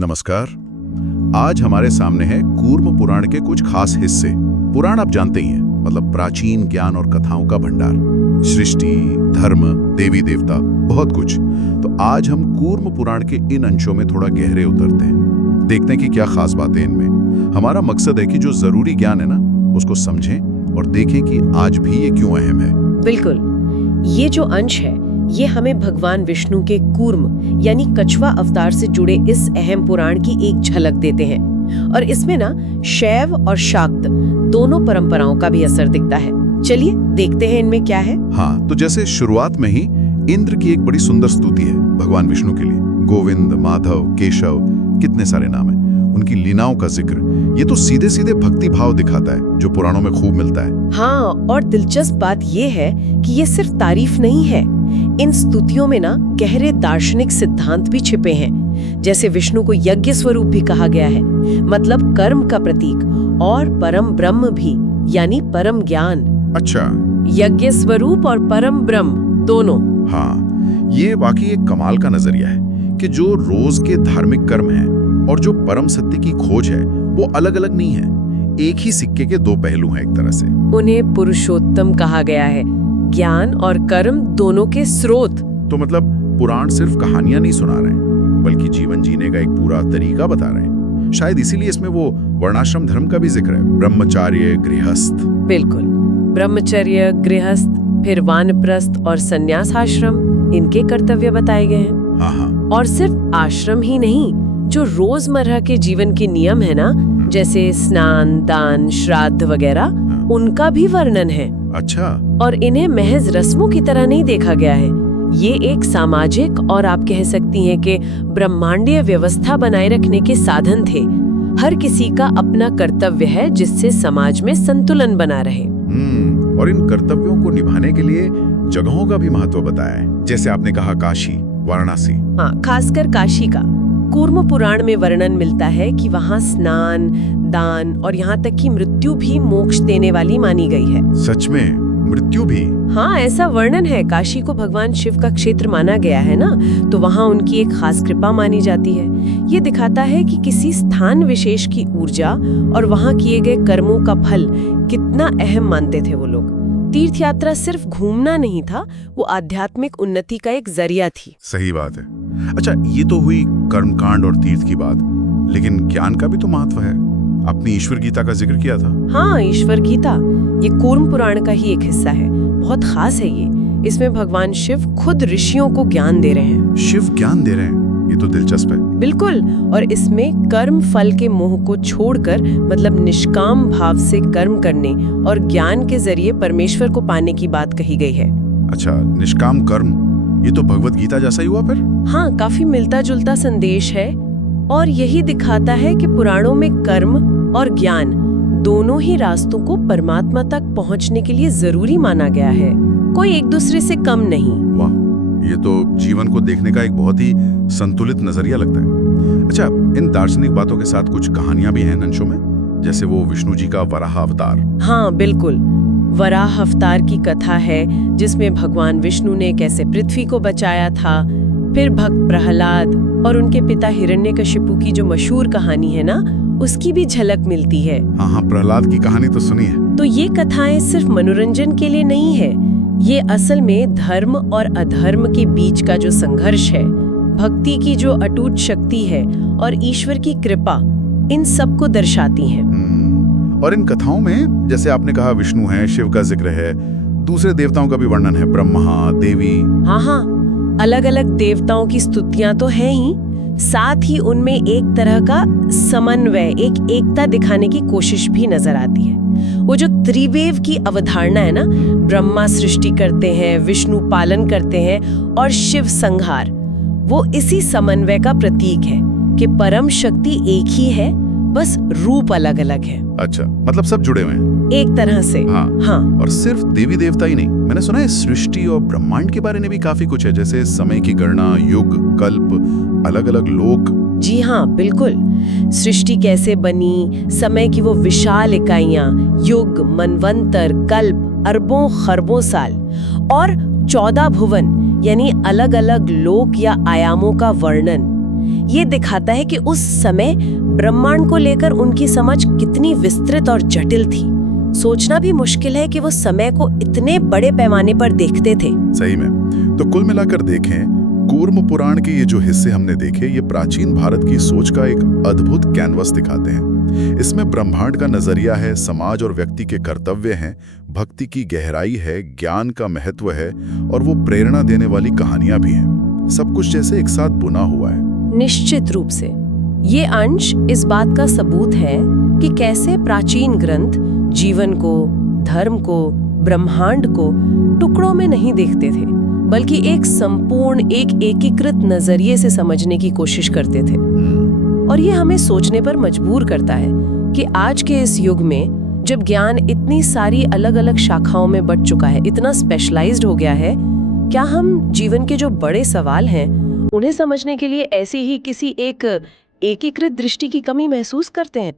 नमस्कार। आज हमारे सामने है कूर्म पुराण के कुछ खास हिस्से। पुराण आप जानते ही हैं, मतलब प्राचीन ज्ञान और कथाओं का भंडार। सृष्टि, धर्म, देवी देवता, बहुत कुछ। तो आज हम कूर्म पुराण के इन अंशों में थोड़ा गहरे उतरते हैं, देखते हैं कि क्या खास बातें इनमें। हमारा मकसद है कि जो जरूरी ज्ञान है ना, उसको समझें और देखें कि आज भी ये क्यों अहम है। बिल्कुल। ये जो अंश है, ये हमें भगवान विष्णु के कूर्म यानी कछुआ अवतार से जुड़े इस अहम पुराण की एक झलक देते हैं। और इसमें ना शैव और शाक्त दोनों परंपराओं का भी असर दिखता है। चलिए देखते हैं इनमें क्या है। हाँ, तो जैसे शुरुआत में ही इंद्र की एक बड़ी सुंदर स्तुति है भगवान विष्णु के लिए। गोविंद, माधव, केशव, कितने सारे नाम हैं। उनकी लीलाओं का जिक्र, ये तो सीधे सीधे भक्ति भाव दिखाता है, जो पुराणों में खूब मिलता है। हाँ, और दिलचस्प बात ये है कि ये सिर्फ तारीफ नहीं है। इन स्तुतियों में ना गहरे दार्शनिक सिद्धांत भी छिपे हैं। जैसे विष्णु को यज्ञ स्वरूप भी कहा गया है, मतलब कर्म का प्रतीक, और परम ब्रह्म भी, यानी परम ज्ञान। अच्छा, यज्ञ स्वरूप और परम ब्रह्म दोनों। हाँ, ये वाकई एक कमाल का नजरिया है कि जो रोज के धार्मिक कर्म हैं और जो परम सत्य की खोज है, वो अलग अलग नहीं है। एक ही सिक्के के दो पहलू हैं एक तरह से। उन्हें पुरुषोत्तम कहा गया है, ज्ञान और कर्म दोनों के स्रोत। तो मतलब पुराण सिर्फ कहानियां नहीं सुना रहे हैं, बल्कि जीवन जीने का एक पूरा तरीका बता रहे हैं। शायद इसीलिए इसमें वो वर्णाश्रम धर्म का भी जिक्र है, ब्रह्मचार्य, गृहस्थ। बिल्कुल, ब्रह्मचर्य, गृहस्थ, फिर वानप्रस्थ और संन्यासाश्रम, इनके कर्तव्य बताए गए हैं। हाँ। और सिर्फ आश्रम ही नहीं, जो रोजमर्रा के जीवन के नियम है ना, जैसे स्नान, दान, श्राद्ध वगैरह, उनका भी वर्णन है। अच्छा। और इन्हें महज रस्मों की तरह नहीं देखा गया है। ये एक सामाजिक और आप कह सकती हैं कि ब्रह्मांडीय व्यवस्था बनाए रखने के साधन थे। हर किसी का अपना कर्तव्य है, जिससे समाज में संतुलन बना रहे। और इन कर्तव्यों को निभाने के लिए जगहों का भी महत्व बताया है। जैसे आपने कहा काशी, वाराणसी। हाँ, खासकर काशी का कूर्म पुराण में वर्णन मिलता है कि वहाँ स्नान, दान और यहाँ तक कि मृत्यु भी मोक्ष देने वाली मानी गई है। सच में? मृत्यु भी? हाँ, ऐसा वर्णन है। काशी को भगवान शिव का क्षेत्र माना गया है ना, तो वहाँ उनकी एक खास कृपा मानी जाती है। ये दिखाता है कि किसी स्थान विशेष की ऊर्जा और वहाँ किए गए कर्मों का फल कितना अहम मानते थे वो लोग। तीर्थ यात्रा सिर्फ घूमना नहीं था, वो आध्यात्मिक उन्नति का एक जरिया थी। सही बात है। अच्छा, ये तो हुई कर्मकांड और तीर्थ की बात, लेकिन ज्ञान का भी तो महत्व है। आपने ईश्वर गीता का जिक्र किया था। हाँ, ईश्वर गीता ये कूर्म पुराण का ही एक हिस्सा है। बहुत खास है ये। इसमें भगवान शिव खुद ऋषियों को ज्ञान दे रहे हैं। शिव ज्ञान दे रहे हैं? ये तो दिलचस्प है। बिल्कुल। और इसमें कर्म फल के मोह को छोड़कर, मतलब निष्काम भाव से कर्म करने और ज्ञान के जरिए परमेश्वर को पाने की बात कही गई है। अच्छा, निष्काम कर्म, ये तो भगवत गीता जैसा ही हुआ फिर? हाँ, काफी मिलता जुलता संदेश है। और यही दिखाता है कि पुराणों में कर्म और ज्ञान दोनों ही रास्तों को परमात्मा तक पहुंचने के लिए जरूरी माना गया है, कोई एक दूसरे से कम नहीं। वाह, ये तो जीवन को देखने का एक बहुत ही संतुलित नजरिया लगता है। अच्छा, इन दार्शनिक बातों के साथ कुछ कहानियां भी हैं इन अंशों में, जैसे वो विष्णु जी का वराह अवतार। हाँ, बिल्कुल। वराह अवतार की कथा है, जिसमें भगवान विष्णु ने कैसे पृथ्वी को बचाया था। फिर भक्त प्रहलाद और उनके पिता हिरण्यकशिपु की जो मशहूर कहानी है ना, उसकी भी झलक मिलती है। हाँ, प्रहलाद की कहानी तो सुनी है। तो ये कथाएं सिर्फ मनोरंजन के लिए नहीं है, ये असल में धर्म और अधर्म के बीच का जो संघर्ष है, भक्ति की जो अटूट शक्ति है और ईश्वर की कृपा, इन सब को दर्शाती हैं। और इन कथाओं में, जैसे आपने कहा, विष्णु है, शिव का जिक्र है, दूसरे देवताओं का भी वर्णन है, ब्रह्मा, देवी। हाँ, अलग अलग देवताओं की स्तुतियां तो हैं ही, साथ ही उनमें एक तरह का समन्वय, एक एकता दिखाने की कोशिश भी नजर आती है। वो जो त्रिवेव की अवधारणा है ना, ब्रह्मा सृष्टि करते हैं, विष्णु पालन करते हैं और शिव संहार, वो इसी समन्वय का प्रतीक है कि परम शक्ति एक ही है, बस रूप अलग अलग है। अच्छा, मतलब सब जुड़े हुए हैं एक तरह से। हाँ। और सिर्फ देवी देवता ही नहीं, मैंने सुना है सृष्टि और ब्रह्मांड के बारे में भी काफी कुछ है, जैसे समय की गणना, युग, कल्प, अलग अलग लोक। जी हाँ, बिल्कुल। सृष्टि कैसे बनी, समय की वो विशाल इकाइयां, युग, मनवंतर, कल्प, अरबों खरबों साल, और 14 भुवन यानी अलग अलग लोक या आयामों का वर्णन। ये दिखाता है कि उस समय ब्रह्मांड को लेकर उनकी समझ कितनी विस्तृत और जटिल थी। सोचना भी मुश्किल है कि वो समय को इतने बड़े पैमाने पर देखते थे। सही में। तो कुल मिलाकर देखें, कूर्म पुराण के ये जो हिस्से हमने देखे, ये प्राचीन भारत की सोच का एक अद्भुत कैनवस दिखाते हैं। इसमें ब्रह्मांड का नजरिया है, समाज और व्यक्ति के कर्तव्य हैं, भक्ति की गहराई है, ज्ञान का महत्व है और वो प्रेरणा देने वाली कहानियां भी हैं। सब कुछ जैसे एक साथ बुना हुआ है। निश्चित रूप से ये अंश इस बात का सबूत है कि कैसे प्राचीन ग्रंथ जीवन को, धर्म को, ब्रह्मांड को टुकड़ों में नहीं देखते थे, बल्कि एक संपूर्ण, एक एकीकृत नजरिए से समझने की कोशिश करते थे। और ये हमें सोचने पर मजबूर करता है कि आज के इस युग में जब ज्ञान इतनी सारी अलग अलग शाखाओं में बंट चुका है, इतना स्पेशलाइज्ड हो गया है, क्या हम जीवन के जो बड़े सवाल हैं उन्हें समझने के लिए ऐसी ही किसी एक एकीकृत दृष्टि की कमी महसूस करते हैं?